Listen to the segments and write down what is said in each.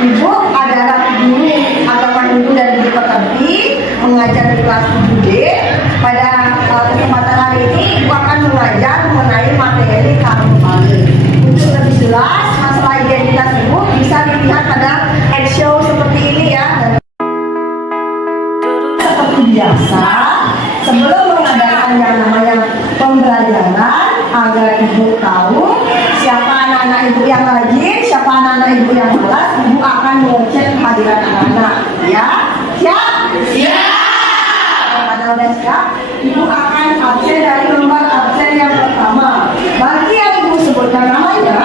Ibu adalah guru atau ibu dan guru pekerti mengajar di kelas 7D. Pada kesempatan hari ini Ibu akan mengajar mengenai materi kartu paling. Untuk lebih jelas masalah identitas Ibu bisa dilihat pada slideshow seperti ini ya. Seperti biasa, sebelum mengadakan yang namanya pembelajaran agar Ibu tahu siapa anak-anak Ibu yang rajin, siapa anak-anak Ibu yang malas, Ibu akan mengecek kehadiran anak-anak. Ya, siap? Siap. Pada udah siap, Ibu akan absen dari lembar absen yang pertama. Bagi yang Ibu sebutkan namanya,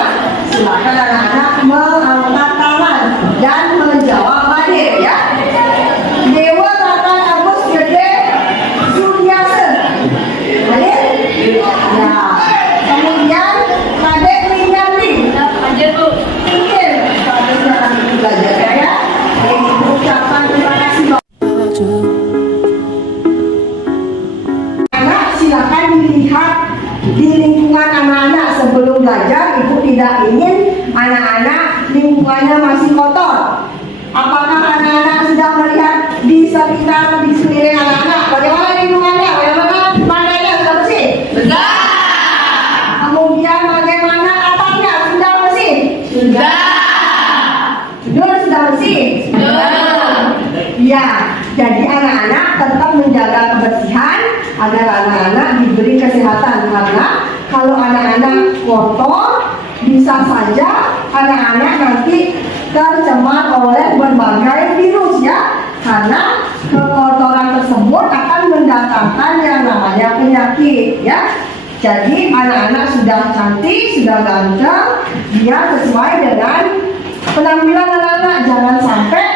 silakan anak-anak mengangkat tangan dan menjawab hadir ya. Dewa Ratan Agus Gede Suryasen. Hadir? Ya. Kemudian Kadek Winyanti. Hadir Bu. Oke, kadeknya akan belajar ya. Ibu ucapkan terima kasih. Anak silakan dilihat di lingkungan anak-anak sebelum belajar. Ibu tidak ingin anak-anak lingkungannya masih kotor. Apakah anak-anak sudah melihat di sekitar di sekeliling anak-anak bagaimana lingkungannya, bagaimana pandainya sudah bersih? Sudah. Kemudian bagaimana atapnya sudah bersih? Sudah. Sudah bersih? Sudah. Ya, jadi anak-anak tetap menjaga kebersihan agar anak-anak diberi kesehatan, karena kalau anak-anak kotor bisa saja anak-anak nanti tercemar oleh berbagai virus ya, karena kekotoran tersebut akan mendatangkan yang namanya penyakit ya. Jadi anak-anak sudah cantik, sudah ganteng, dia sesuai dengan penampilan anak-anak. Jangan sampai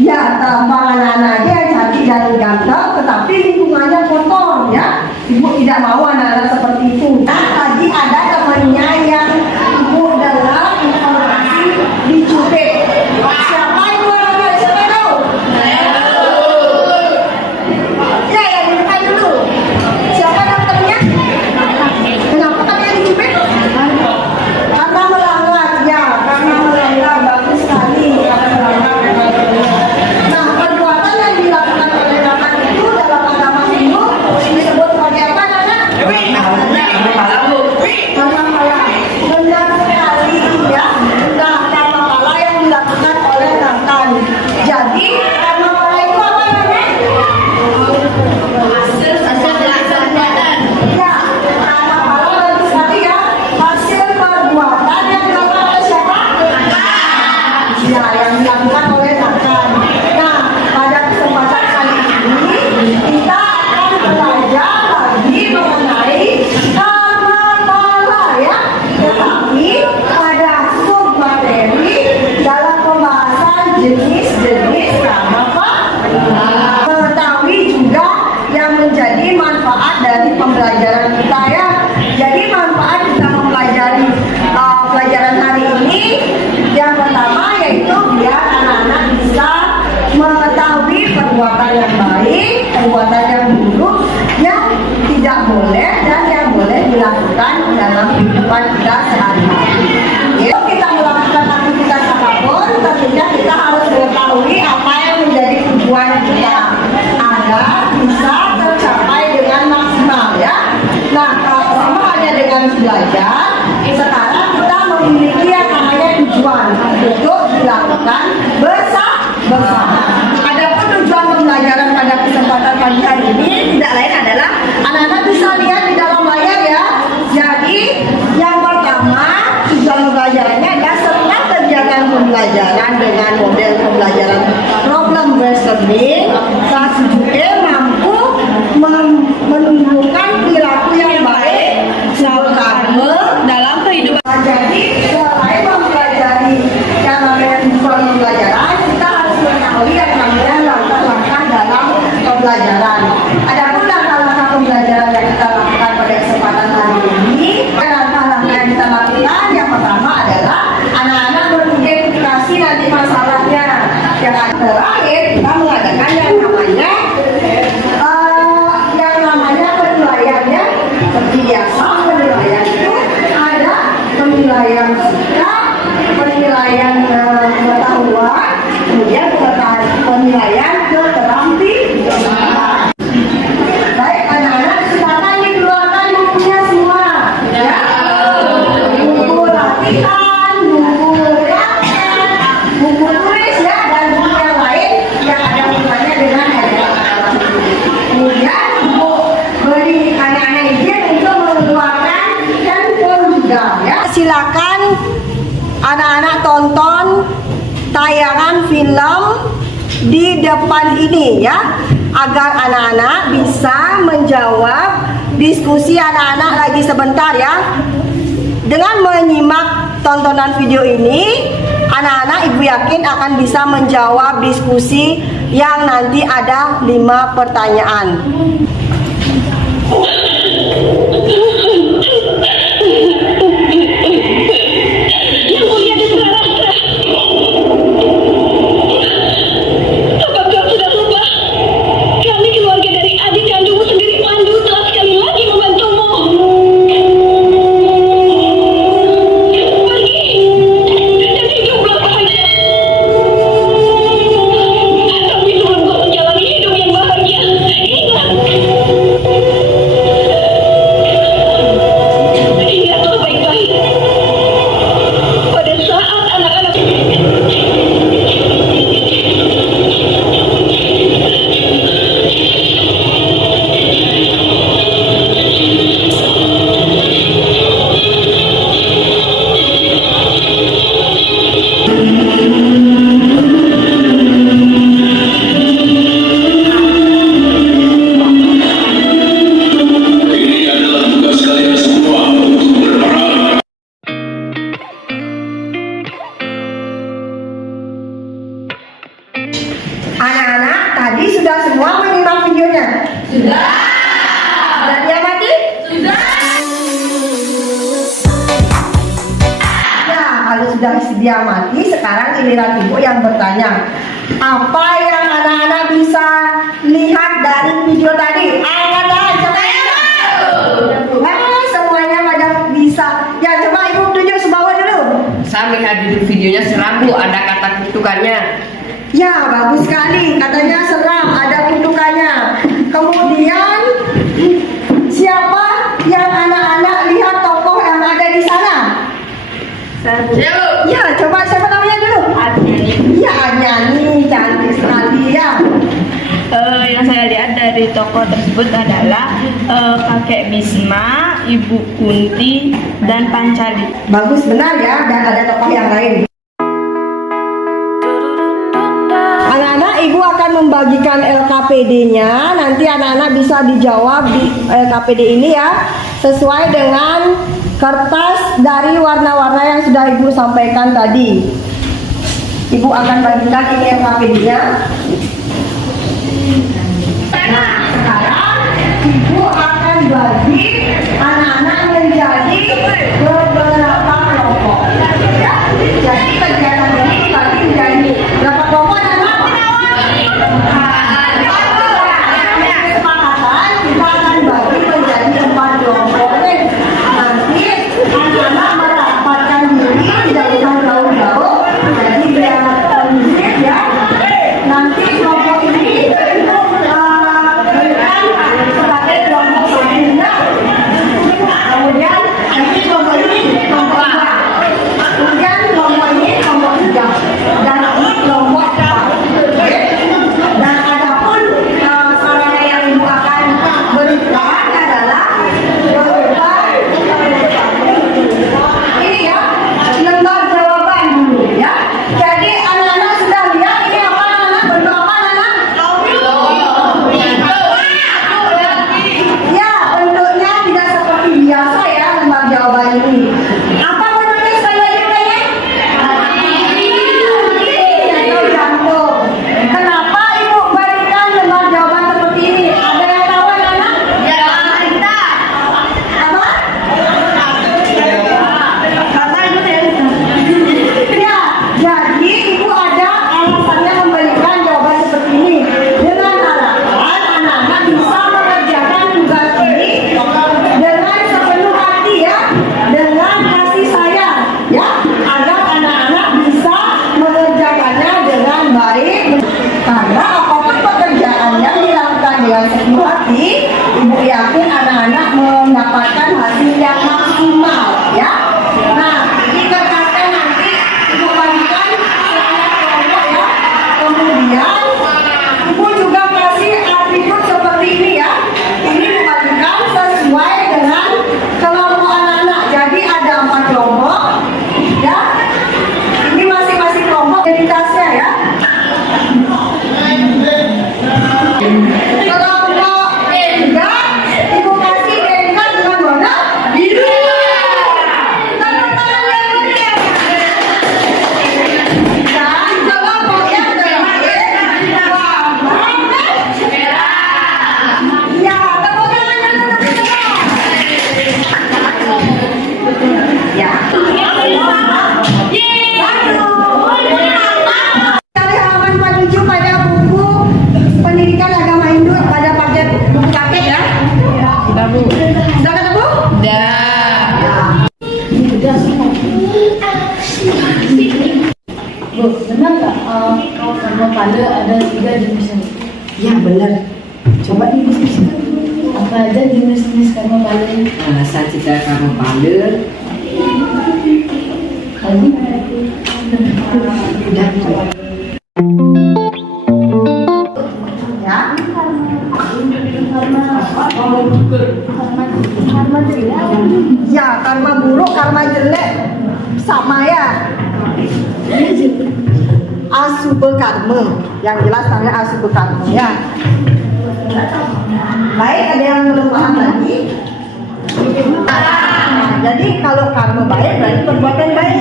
ya tambah anak-anak yang cantik dan ganteng tetapi lingkungannya kotor ya. Ibu tidak mau anak-anak seperti itu. Nah, tadi ada temannya yang Ibu dengar informasi dicubit. Siapa ibu orangnya? Siapa tahu? Ya, yang dibuka dulu. Siapa dokternya? Kenapa katanya dicubit? Karena melanggar ya, karena melanggar. Bagus sekali karena melanggar. Nah, perbuatan yang dilakukan oleh anak itu dalam agama Hindu disebut sebagai apa, Nana? Karma pala. Benar sekali ya. Nah, karma pala yang dilakukan oleh Nathan. Jadi karma pala itu apa namanya? Hasil perbuatan. Ya, karma pala bagus sekali ya. Hasil perbuatan yang dilakukan oleh siapa? Ya, yang dilakukan oleh Nathan. Nah, pada kesempatan kali ini kita akan belajar lagi mengenai karma pala ya. Tetapi pada sub materi dalam pembahasan jenis-jenis karma pala. Mengetahui juga yang menjadi manfaat dari pembelajaran kita ya. Jadi manfaat kita mempelajari pelajaran hari ini yang pertama yaitu biar anak-anak bisa mengetahui perbuatan yang baik, perbuatan yang buruk, yang tidak boleh dan yang boleh dilakukan dalam kehidupan kita sehari-hari. Kalau kita melakukan aktivitas apapun, tentunya kita harus mengetahui apa yang menjadi tujuan kita agar bisa tercapai dengan maksimal ya. Nah, sama halnya dengan belajar, sekarang kita memiliki yang namanya tujuan untuk dilakukan bersama. Adapun tujuan pembelajaran pada kesempatan pagi hari ini tidak lain adalah anak-anak bisa lihat di dalam layar ya. Jadi yang pertama tujuan pembelajarannya adalah setelah kegiatan pembelajaran dengan model pembelajaran problem based learning, kelas 7E mampu menunjukkan perilaku yang baik dalam kehidupan. Jadi selain mempelajari yang namanya tujuan pembelajaran, kita harus mengetahui yang namanya langkah-langkah dalam pembelajaran. Adapun langkah-langkah pembelajaran yang kita lakukan pada kesempatan hari ini, langkah-langkah yang kita lakukan yang pertama adalah anak-anak mengidentifikasi nanti masalahnya. Yang terakhir kita mengadakan yang namanya penilaian tayangan film di depan ini ya, agar anak-anak bisa menjawab diskusi anak-anak lagi sebentar ya. Dengan menyimak tontonan video ini, anak-anak ibu yakin akan bisa menjawab diskusi yang nanti ada 5 pertanyaan. Yang mulia diserahkan. Apakah sudah lupa? Kami keluarga dari adik kandungmu sendiri, Pandu, telah sekali lagi membantumu. Pergi dan hiduplah bahagia. Kami turun untuk menjalani hidup yang bahagia. Ingatlah baik-baik. Pada saat anak-anak Ini adalah tugas kalian semua untuk berperang. Anak-anak tadi sudah semua menyimak videonya? Sudah. Sudah diamati? Sudah. Ya, kalau sudah diamati, sekarang giliran ibu yang bertanya. Apa yang anak-anak bisa lihat dari video tadi? Angkat tangan, coba ya. Semuanya pada bisa. Ya, coba ibu tunjuk sebawah dulu. Saya melihat di videonya seram Bu, ada kata kutukannya. Ya, bagus sekali. Katanya seram, ada kutukannya. Kemudian, siapa yang anak-anak lihat tokoh yang ada di sana? Ya, coba siapa namanya dulu? Ya, Anyani, cantik sekali ya. Yang saya lihat dari tokoh tersebut adalah kakek Bisma, Ibu Kunti, dan Pancali. Bagus benar ya, dan ada tokoh yang lain. Anak-anak, ibu akan membagikan LKPD-nya. Nanti anak-anak bisa dijawab di LKPD ini ya, sesuai dengan kertas dari warna-warna yang sudah ibu sampaikan tadi. Ibu akan bagikan ini LKPD-nya. Nah, sekarang ibu akan bagi anak-anak menjadi beberapa kelompok. Ya, jadi kegiatan ini dibagi menjadi berapa kelompok? Kesepakatan kita akan bagi menjadi 4 kelompok. Nanti anak-anak merapatkan diri, jangan jauh-jauh. Jadi biar kondusif ya. Nanti kelompok ini sebagai kelompok selanjutnya. Kemudian nanti kelompok ini kelompok Bu, benar nggak kalau karma pada ada 3 jenisnya? Ya benar. Coba didiskusikan. Apa aja jenis-jenis karma pada? Sajida karma pada. Tadi Udah. Ya. Ya, karma buruk, karma jelek sama ya. Asubha karma, yang jelas namanya asubha karma ya. Baik, ada yang belum paham lagi? Jadi kalau karma baik berarti perbuatan baik.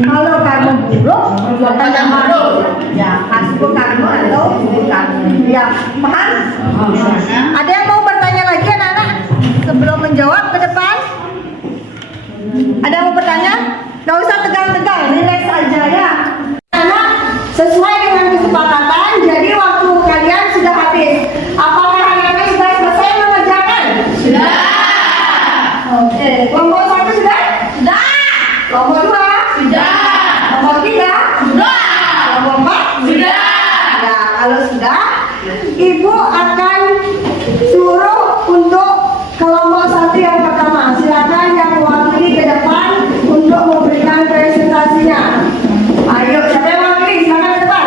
Kalau karma buruk perbuatan yang buruk. Ya, asubha karma atau subha karma. Ya, paham? Ada yang mau bertanya lagi anak-anak sebelum menjawab ke depan? Ada yang mau bertanya? Gak usah tegang-tegang, relax aja ya. Anak, sesuai dengan kesepakatan, jadi waktu kalian sudah habis. Apakah anak-anak sudah selesai mengerjakan? Sudah. Oke, kelompok 1 sudah? Sudah. Kelompok 2? Sudah. Kelompok 3? Sudah. Kelompok 4? Sudah. Ya, kalau sudah, Ibu akan suruh untuk kelompok 1 yang pertama. Silakan yang mewakili ke depan untuk memberikan presentasinya. Ayo, siapa yang mewakili? Silakan ke depan.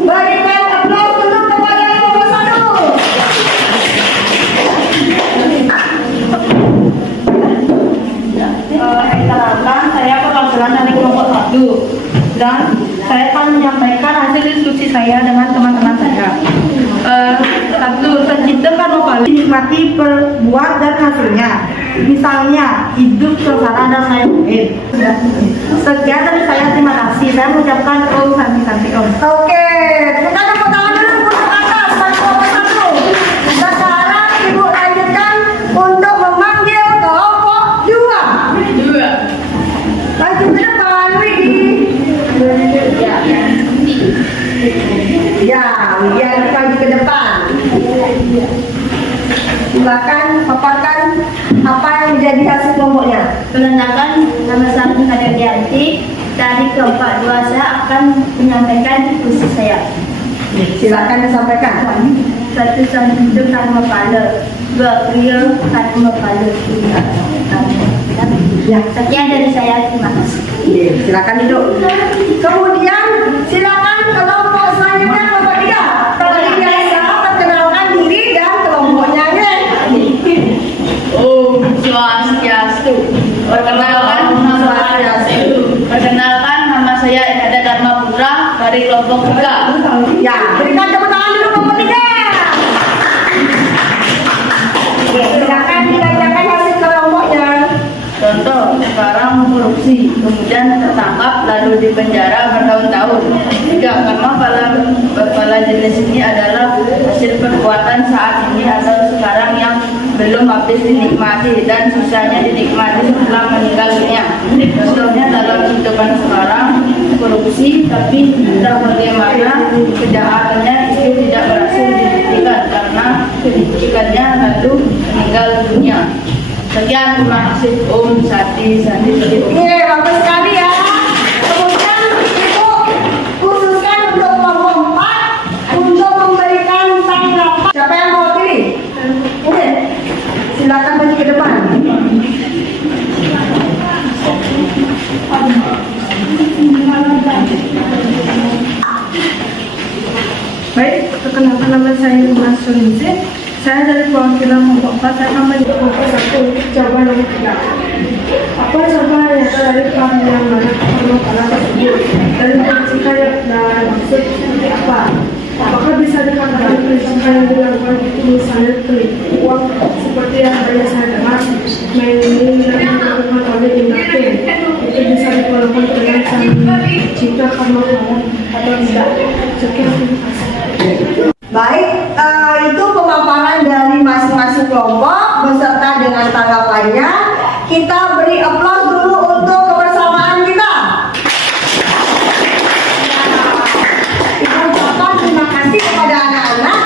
Berikan aplaus dulu kepada kelompok 1. Perkenalkan, saya perwakilan dari kelompok 1 dan saya akan menyampaikan hasil diskusi saya dengan teman-teman saya. Satu, tercipta karma pada dinikmati perbuat dan hasilnya. Misalnya hidup sengsara dan lain-lain. Sekian dari saya, terima kasih. Saya mengucapkan om santi om. Oke, kita tepuk tangan dulu untuk atas bagi kelompok 1. Sekarang Ibu lanjutkan untuk memanggil kelompok 2. Lagi ke depan, Widi. Ya, Widi lagi ke depan. Silakan paparkan apa yang menjadi hasil kelompoknya. Perkenalkan, nama saya Nadia Dianti. Dari kelompok 2 saya akan menyampaikan diskusi saya. Silakan disampaikan. Satu, hidup karma pada. 2, real karma pada. Ya, Sekian dari saya, terima kasih. silakan duduk. Kemudian silakan kelompok selanjutnya kelompok 3. Seperti biasa perkenalkan diri dan kelompoknya ya. Om Swastiastu. Perkenalkan nama saya Ekada Dharma Putra dari kelompok 3. Ya, berikan tepuk tangan dulu kelompok 3. Oke, silakan dibacakan hasil kelompoknya. Contoh, sekarang korupsi, kemudian tertangkap lalu dipenjara bertahun-tahun. 3. Karma pada jenis ini adalah hasil perbuatan saat ini atau sekarang yang belum habis dinikmati dan sisanya dinikmati setelah meninggal dunia. Contohnya dalam kehidupan sekarang korupsi, tapi entah bagaimana kejahatannya itu tidak berhasil dibuktikan karena dibuktikannya lalu meninggal dunia. Sekian, terima kasih. Om Santi. Oke, bagus sekali ya. Kemudian Ibu khususkan untuk kelompok 4 untuk memberikan tanggapan. Siapa yang mau pilih? Oke, silakan maju ke depan. Baik, perkenalkan nama saya Mas Sulinse. Saya dari perwakilan kelompok 4, saya akan menjadi kelompok 1 untuk jawaban nomor 3. Apa jawaban yang dari yang mana karma pada tersebut? Dari prinsip dan maksud seperti apa? Apakah bisa dikatakan prinsip yang dilakukan itu misalnya penipu uang seperti yang banyak saya dengar main dan dilakukan oleh Inake? Itu bisa dilakukan dengan cara jika karma atau tidak? Sekian, terima kasih. Baik, itu pemaparan dari masing-masing kelompok beserta dengan tanggapannya. Kita beri aplaus dulu untuk kebersamaan kita. Kita ucapkan terima kasih kepada anak-anak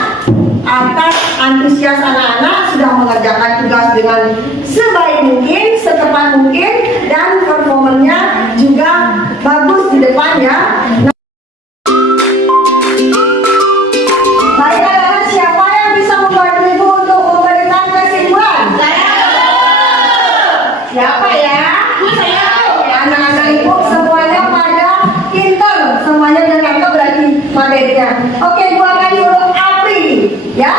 atas antusias anak-anak sudah mengerjakan tugas dengan sebaik mungkin, secepat mungkin, dan performanya juga bagus di depan ya. Baik anak-anak, siapa yang bisa membantu ibu untuk memberikan kesimpulan? Siapa ya? Anak-anak ibu semuanya pada pinter, semuanya udah nangkep berarti materinya. Oke, ibu akan nyuruh Apri ya.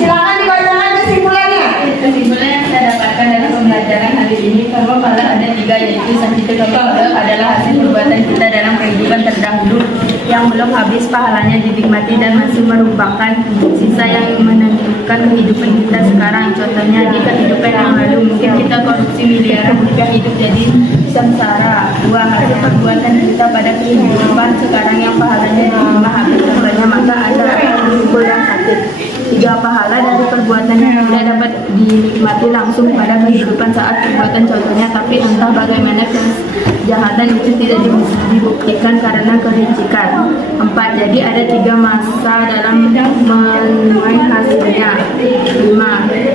Silakan dibacakan kesimpulannya. Kesimpulan yang saya dapatkan dalam pembelajaran hari ini karma pala ada 3, yaitu santita pala adalah hasil perbuatan kita dalam kehidupan terdahulu yang belum habis pahalanya dinikmati dan masih merupakan sisa yang menentukan kehidupan kita sekarang. Contohnya di kehidupan yang lalu mungkin kita korupsi miliaran rupiah, hidup jadi sengsara. 2, hasil perbuatan kita pada kehidupan sekarang yang pahalanya diterima habis. Contohnya maka ada kumpul yang sakit. 3, pahala dari perbuatan yang tidak dapat dinikmati langsung pada kehidupan saat perbuatan, contohnya tapi entah bagaimana kejahatan itu tidak dibuktikan karena kelicikan. 4, jadi ada 3 masa dalam menuai hasilnya. 5,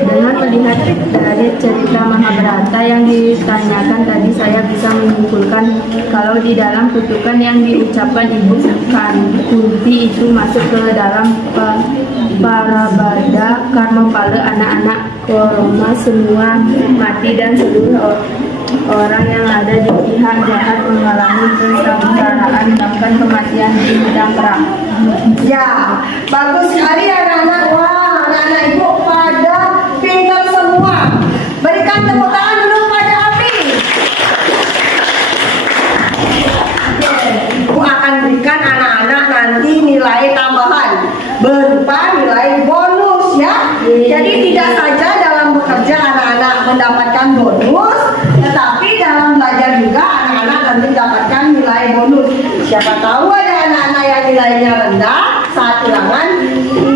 dengan melihat dari cerita Mahabharata yang ditanyakan tadi, saya bisa menyimpulkan kalau di dalam kutukan yang diucapkan ibu Kunti itu masuk ke dalam para bada karma pala anak-anak koroma semua mati dan seluruh orang yang ada di pihak jahat mengalami kesengsaraan bahkan kematian di medan perang. Ya, bagus sekali anak-anak. Wah, anak-anak ibu pada pintar semua. Berikan tepuk tangan dulu pada Apri. Ibu akan berikan anak-anak nanti nilai tambahan berupa nilai bonus ya. Jadi tidak saja dalam bekerja anak-anak mendapatkan bonus, tetapi dalam belajar juga anak-anak nanti mendapatkan nilai bonus. Siapa tahu ada anak-anak yang nilainya rendah saat ulangan,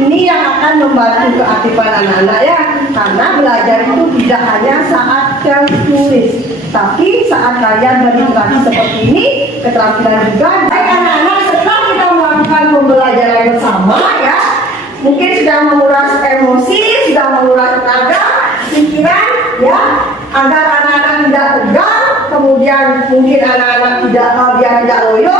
ini yang akan membantu keaktifan anak-anak ya. Karena belajar itu tidak hanya saat tertulis, tapi saat kalian berinteraksi seperti ini, keterampilan juga. Baik anak-anak, setelah kita melakukan pembelajaran bersama ya, mungkin sudah menguras emosi, sudah menguras tenaga, pikiran ya, agar anak-anak tidak tegang, kemudian mungkin anak-anak biar tidak loyo.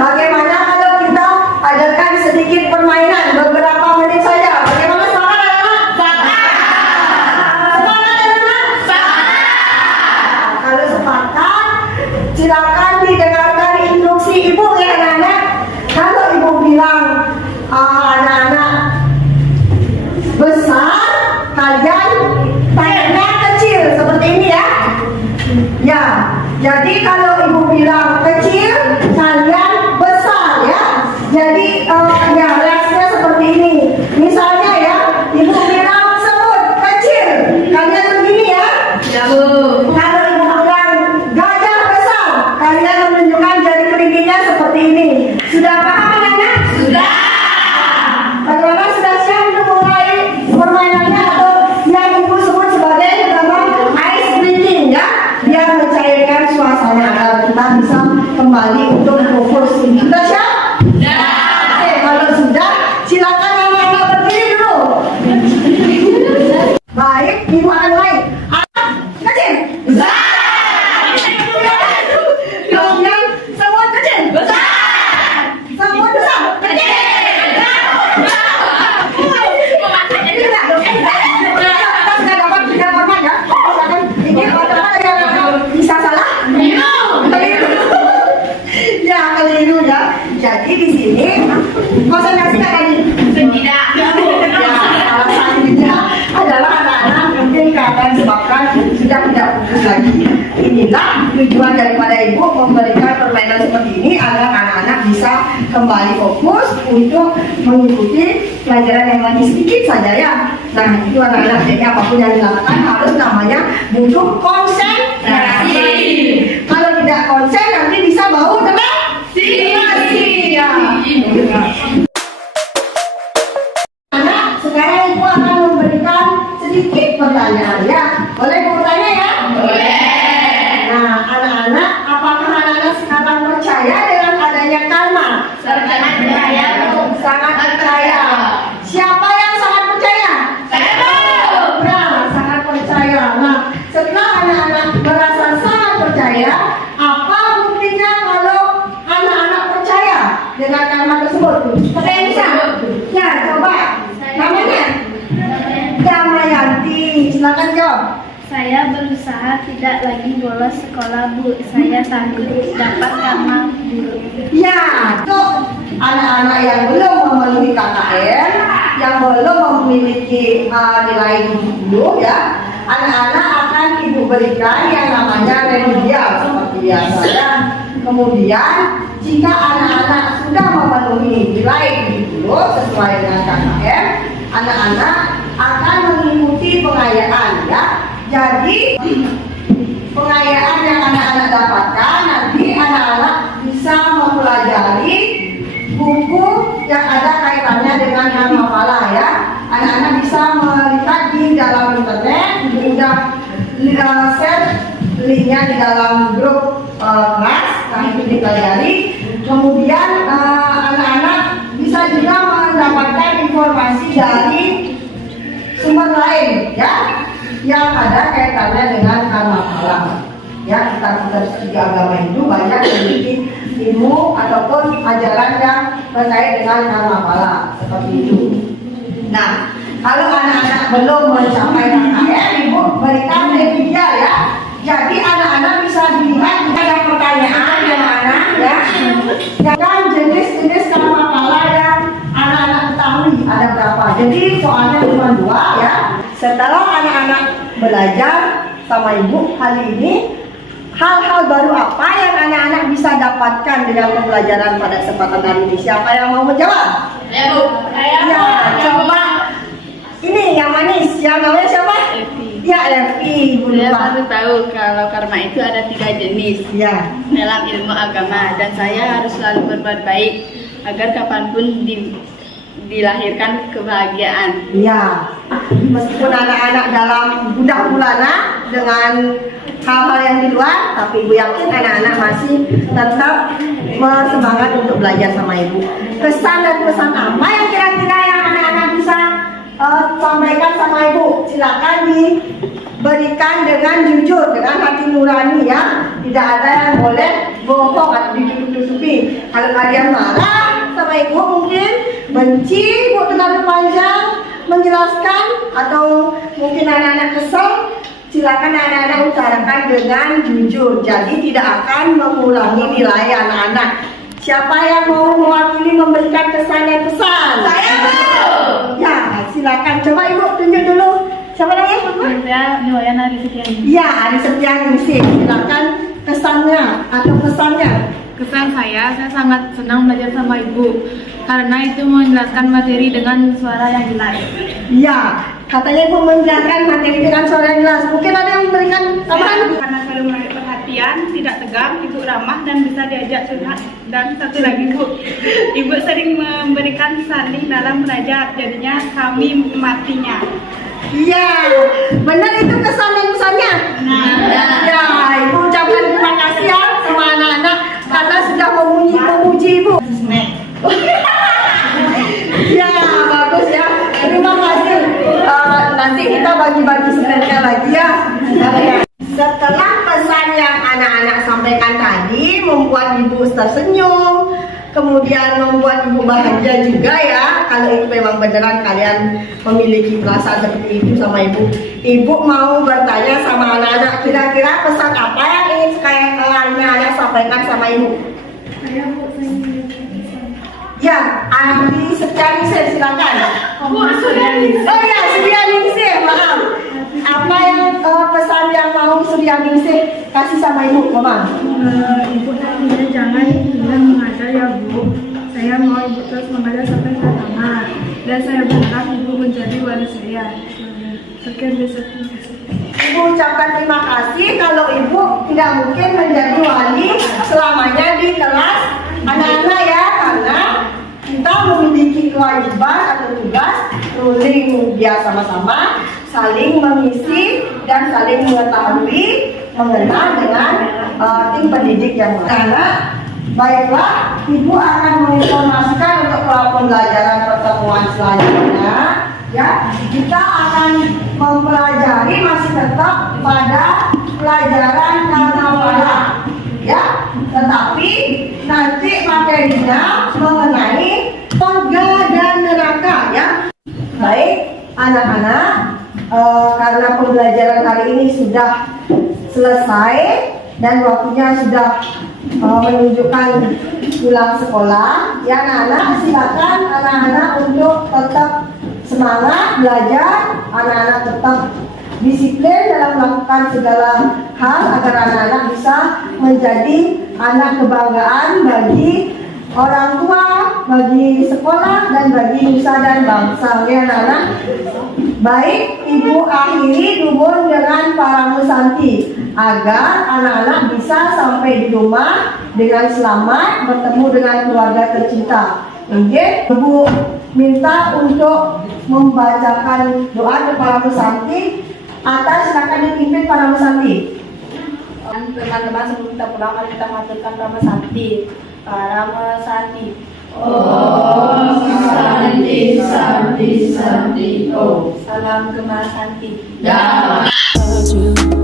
Bagaimana kalau kita adakan sedikit permainan beberapa menit saja? Bagaimana semangat anak-anak? Semangat anak-anak? Kalau sepakat, silakan didengarkan instruksi ibu ya anak-anak. Kalau ibu bilang anak-anak besar, kalian tayangnya kecil seperti ini ya. Ya, jadi kalau ibu bilang kecil, kalian besar ya. Jadi ya reaksinya seperti ini. Misalnya ya, ibu bilang semut kecil, kalian begini ya. Ya Bu. Kalau ibu bilang gajah besar, kalian menunjukkan jari kelingkingnya seperti ini. Sudah paham anak-anak? Sudah. Bagaimana, sudah siap untuk mulai permainannya atau yang ibu sebut sebagai nama ice breaking ya, biar mencairkan suasana agar kita bisa kembali untuk fokus. Sudah siap? Sudah. Oke, kalau sudah silakan anak-anak berdiri dulu. Baik, ibu akan main. Anak kecil besar. Kemudian semut kecil besar. Semut besar kecil. Bisa salah? Ya, keliru ya. Jadi di sini konsentrasinya tadi Tidak. ya, salah satunya adalah anak-anak mungkin karena disebabkan sudah tidak fokus lagi. Inilah tujuan daripada ibu memberikan permainan seperti ini agar anak-anak bisa kembali fokus untuk mengikuti pelajaran yang lagi sedikit saja ya. Nah itu anak-anak, jadi apapun yang dilakukan harus namanya butuh konsentrasi. Kalau tidak konsen nanti bisa bau ya. Anak, sekarang ibu akan memberikan sedikit pertanyaan ya. Boleh bertanya ya? Boleh. Nah, anak-anak, apakah anak-anak sekarang percaya dengan adanya karma? Sangat percaya. Sangat percaya. Siapa yang sangat percaya? Saya Bu. Nah, sangat percaya. Nah, setelah anak-anak dengan kalimat tersebut? Siapa yang bisa? Ya, coba. Namanya? Damayanti. Silakan jawab. Saya berusaha tidak lagi bolos sekolah, Bu. Saya takut dapat karma buruk. Ya, untuk anak-anak yang belum memenuhi KKM, yang belum memiliki nilai 70 ya, anak-anak akan ibu berikan yang namanya remedial seperti biasa ya. Kemudian jika anak-anak sudah memenuhi nilai 70 sesuai dengan KKM, anak-anak akan mengikuti pengayaan ya. Jadi pengayaan yang anak-anak dapatkan nanti anak-anak bisa mempelajari buku yang ada kaitannya dengan hafalan ya. Anak-anak bisa melihat di dalam internet, udah share linknya di dalam grup kelas, kami itu dipelajari. Kemudian anak-anak bisa juga mendapatkan informasi dari sumber lain ya, yang ada kaitannya dengan karma alam. Ya, kita studi agama itu banyak memiliki ilmu ataupun ajaran yang terkait dengan karma alam seperti itu. Nah, kalau anak-anak belum mencapai KKM, ibu berikan remedial ya. Jadi anak-anak bisa dilihat ada pertanyaan yang anak ya. Dan jenis-jenis karma alam yang anak-anak ketahui ada berapa. Jadi soalnya cuma 2 ya. Setelah anak-anak belajar sama ibu kali ini, hal-hal baru apa yang anak-anak bisa dapatkan dengan pembelajaran pada kesempatan hari ini? Siapa yang mau menjawab? Ya, Bu. Ya, coba. Ini yang manis, yang namanya siapa? Ya, Evi. Saya baru tahu kalau karma itu ada 3 jenis Ya. dalam ilmu agama, dan saya harus selalu berbuat baik agar kapanpun dilahirkan kebahagiaan. Ya, meskipun anak-anak dalam budak bulana dengan hal-hal yang di luar, tapi ibu yakin anak-anak masih tetap bersemangat untuk belajar sama ibu. Kesan dan pesan apa yang kira-kira yang anak-anak bisa sampaikan sama ibu? Silakan diberikan dengan jujur, dengan hati nurani ya. Tidak ada yang boleh bohong atau ditutup-tutupi. Kalau kalian marah sama ibu, mungkin benci ibu terlalu panjang menjelaskan, atau mungkin anak-anak kesel, silakan anak-anak utarakan dengan jujur. Jadi tidak akan mengulangi nilai anak-anak. Siapa yang mau mewakili memberikan kesan dan pesan? Saya mau. Ya, silakan. Coba ibu tunjuk dulu. Siapa namanya? Saya Noyan Ari Setiani. Ya, Ari Setiani sih. Silakan kesannya atau pesannya. Kesan saya sangat senang belajar sama ibu karena itu menjelaskan materi dengan suara yang jelas. Ya, katanya ibu menjelaskan materi dengan suara yang jelas. Mungkin ada yang memberikan tambahan? Karena selalu menarik perhatian, tidak tegang, ibu ramah dan bisa diajak curhat. Dan satu lagi Bu, ibu sering memberikan saling dalam belajar, jadinya kami menikmatinya. Iya, benar itu kesan dan pesannya. Ya, ibu ucapkan terima kasih ya sama anak-anak karena sudah memuji ibu. Ya, bagus ya. Terima kasih. Nanti kita bagi-bagi snacknya lagi ya. Setelah pesan yang anak-anak sampaikan tadi membuat ibu tersenyum, kemudian membuat ibu bahagia juga ya. Kalau itu memang beneran kalian memiliki perasaan seperti itu sama ibu. Ibu mau bertanya sama anak-anak, kira-kira pesan apa yang ingin anak-anak sampaikan sama ibu? Ya, Andi Setianingsih, silakan. Oh ya, Setianingsih, maaf. Apa yang pesan yang mau Setianingsih kasih sama ibu, Mama? Ibu nantinya jangan tinggal mengajar ya Bu. Saya mau ibu terus mengajar sampai saya tamat. Dan saya berharap ibu menjadi wali saya. Sekian besok. Ibu ucapkan terima kasih kalau ibu tidak mungkin menjadi wali selamanya di kelas anak-anak ya, karena kita memiliki kewajiban atau tugas ruling dia sama-sama saling mengisi dan saling mengetahui mengenal dengan tim pendidik yang lain. Karena baiklah, ibu akan menginformasikan untuk pembelajaran pertemuan selanjutnya. Ya, kita akan mempelajari masih tetap pada pelajaran karnavala. Ya, tetapi nanti materinya anak-anak, karena pembelajaran hari ini sudah selesai dan waktunya sudah menunjukkan pulang sekolah, ya anak-anak, silakan anak-anak untuk tetap semangat belajar, anak-anak tetap disiplin dalam melakukan segala hal agar anak-anak bisa menjadi anak kebanggaan bagi orang tua, bagi sekolah, dan bagi nusa dan bangsa. Ya anak-anak. Baik, Ibu akhiri dubun dengan para musanti agar anak-anak bisa sampai di rumah dengan selamat bertemu dengan keluarga tercinta. Oke, Ibu minta untuk membacakan doa kepada musanti. Atas silakan dipimpin para musanti. Teman-teman, sebelum kita pulang, mari kita maturkan Rama Santi. Rama Santi. Om Santi Santi Santi Om. Salam Gema Santi. Damai.